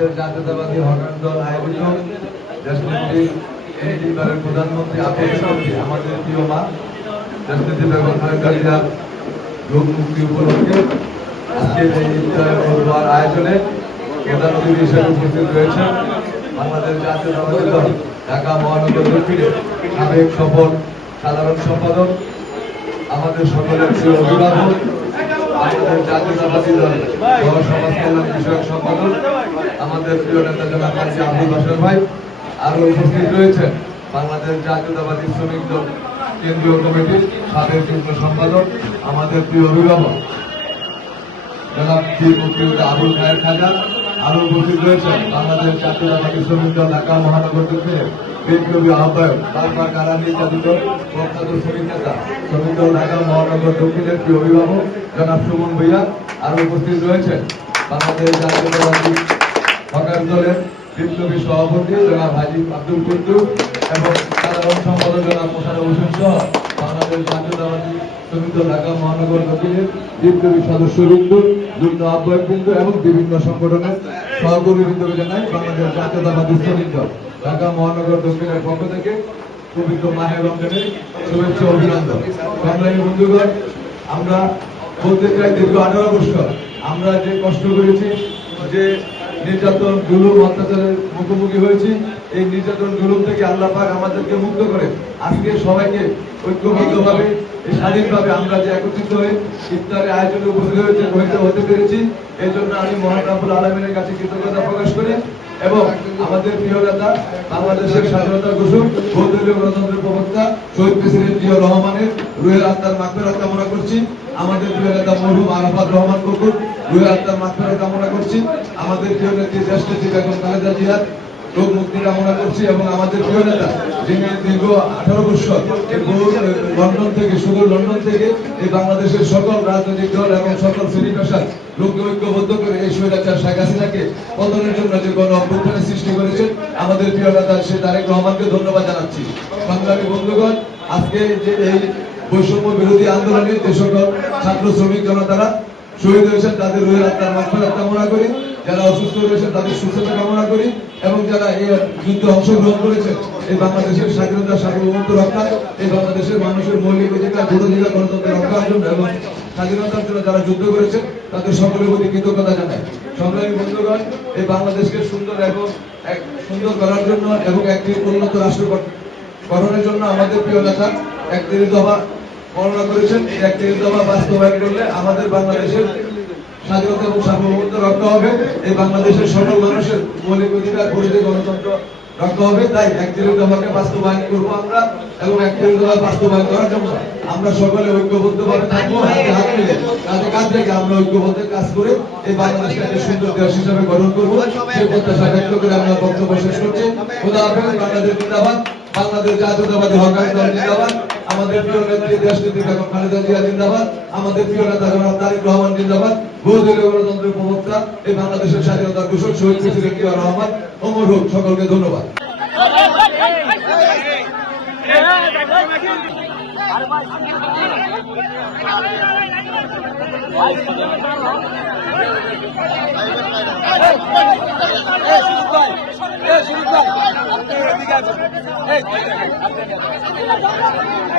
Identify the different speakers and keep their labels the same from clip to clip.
Speaker 1: আমাদের জাতীয়তাবাদী হকার দল আয়োজিত দেশনেত্রী প্রধানমন্ত্রী সালামকে আমাদের প্রিয় মা দেশনেত্রী বেগম রোগ মুক্তি উপলক্ষে আজকের এই আয়োজনে প্রধান হিসেবে উপস্থিত রয়েছেন বাংলাদেশ জাতীয়তাবাদী দল, ঢাকা মহানগর সাবেক সফল সাধারণ সম্পাদক, আমাদের সকলের প্রিয় অভিভাবক বিষয়ক সম্পাদক আমাদের প্রিয় নেতা জনাব কাজী আবুল ভাই আরও উপস্থিত রয়েছেন বাংলাদেশ জাতীয়তাবাদী শ্রমিক কেন্দ্রীয় কমিটির সাবেক যুগ্ম সম্পাদক, আমাদের প্রিয় অভিভাবক জনাব আবুল খায়ের খাজা আরও উপস্থিত রয়েছেন বাংলাদেশ জাতীয়তাবাদী শ্রমিক দল ঢাকা মহানগর দক্ষিণের বিপ্লবী আহ্বায়ক বারবার কারা নির্যাতিত প্রখ্যাত শ্রমিক নেতা শ্রমিক দল ঢাকা মহানগর দক্ষিণের প্রিয় অভিভাবক জনাব সুমন ভূঁইয়া আরও উপস্থিত রয়েছেন বাংলাদেশ জাতীয়তাবাদী হকার দলের বিপ্লবী সভাপতি জনাব হাজি আব্দুল কুদ্দু এবং সাধারণ সম্পাদক জনাব মোশারফ হোসেন সহ বাংলাদেশ জাতীয়তাবাদী দল ঢাকা মহানগর দক্ষিণের বিপ্লবী সদস্যবৃন্দ যুগ্ম আহ্বায়কবৃন্দ এবং বিভিন্ন সংগঠনের সহকর্মীবৃন্দকে জানাই বাংলাদেশ জাতীয়তাবাদী শ্রমিক ঢাকা মহানগর দক্ষিণের পক্ষ থেকে পবিত্র মাহে রমজানের শুভেচ্ছা অভিনন্দন। বন্ধুগণ, আমরা বলতে চাই দীর্ঘ আঠারো বছর আমরা যে কষ্ট করেছি, যে নির্যাতন জুলুম অত্যাচারের মুখোমুখি হয়েছি। এই নির্যাতন জুলুম থেকে আল্লাহ পাক আমাদেরকে মুক্ত করে আজকে সবাইকে ঐক্যবদ্ধভাবে, স্বাধীনভাবে আমরা যে একত্রিত হয়ে ইফতারের আয়োজনে উপস্থিত হয়েছে হইতে হতে পেরেছি। এই জন্য আমি মহান রাব্বুল আলমিনের কাছে কৃতজ্ঞতা প্রকাশ করি এবং আমাদের প্রিয় নেতা, বাংলাদেশের স্বাধীনতা ঘোষক বহুদলীয় গণতন্ত্রের প্রবক্তা, শহীদ প্রেসিডেন্ট জিয়া রহমানের রুহের আত্মার মাগফিরাত কামনা করছি। আমাদের প্রিয় নেতা মরহুম আরাফাত রহমান ককুর রুহের আত্মার মাগফিরাত কামনা করছি। আমাদের প্রিয় নেত্রী নেত্রী বেগম খালেদা জিয়ার রোগ মুক্তি কামনা করছি এবং আমাদের প্রিয় নেতা যিনি দীর্ঘ আঠারো বছর লন্ডন থেকে শুধু লন্ডন থেকে এই বাংলাদেশের সকল রাজনৈতিক দল এবং সকল শ্রেণি পেশার লোককে ঐক্যবদ্ধ করে এই স্বৈরাচার শেখ হাসিনাকে পতনের জন্য যে গণ অভ্যুত্থানের সৃষ্টি করেছেন, আমাদের প্রিয় নেতা সে তারেক রহমানকে ধন্যবাদ জানাচ্ছি। সংগ্রামী বন্ধুগণ, আজকে যে এই বৈষম্য বিরোধী আন্দোলনে যে সকল ছাত্র শ্রমিক জনতারা শহীদ হয়েছেন, তাদের রুহের আত্মার মাগফিরাত কামনা করি, যারা অসুস্থ রয়েছেন, তাদের সুস্থতা কামনা করি, এবং যারা এই যুদ্ধে অংশগ্রহণ করেছেন, এই বাংলাদেশের স্বাধীনতা সার্বভৌমত্ব রক্ষা, এই বাংলাদেশের মানুষের মৌলিক অধিকার ভোটাধিকার গণতন্ত্র রক্ষার জন্য এবং স্বাধীনতার জন্য যারা যুদ্ধ করেছেন, তাদের সকলের প্রতি কৃতজ্ঞতা জানাই। সংগ্রামী বন্ধুগণ, এই বাংলাদেশকে সুন্দর এবং এক সুন্দর করার জন্য এবং একটি উন্নত রাষ্ট্র গঠন- গঠনের জন্য আমাদের প্রিয় নেতা একত্রিশ দফা বর্ণনা করেছেন, এই একত্রিশ দফা বাস্তবায়ন করলে আমাদের বাংলাদেশের স্বাধীনতা এবং সার্বভৌমত্ব রক্ষা হবে। এই বাংলাদেশের সকল মানুষের মৌলিক অধিকার পরিধি গণতন্ত্র রক্ষা হবে। তাই একত্রিশ দফাকে বাস্তবায়ন করব আমরা এবং একত্রিশ দফা বাস্তবায়ন করার জন্য আমরা সকলে ঐক্যবদ্ধ ভাবে থাকব, হাতে হাত মিলে কাঁধে কাঁধ রেখে আমরা ঐক্যবদ্ধ কাজ করে এই বাংলাদেশকে একটা সুন্দর দেশ হিসাবে গঠন করব। সেই প্রত্যাশা ব্যক্ত করে আমরা বক্তব্য শেষ করছি। খোদা হাফেজ, বাংলাদেশ জিন্দাবাদ। বাংলাদেশ জাতীয়তাবাদী হকারি দল জিন্দাবাদ। আমাদের প্রিয় নেত্রী দেশ নেত্রী বেগম খালেদা জিয়া জিন্দাবাদ আমাদের প্রিয় নেতা জনাব তারেক রহমান জিন্দাবাদ বহুদলীয় গণতন্ত্রের প্রবক্তা এই বাংলাদেশের স্বাধীনতার ঘোষক শহীদ প্রেসিডেন্ট জিয়া রহমান অমর হোক সকলকে ধন্যবাদ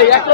Speaker 2: এক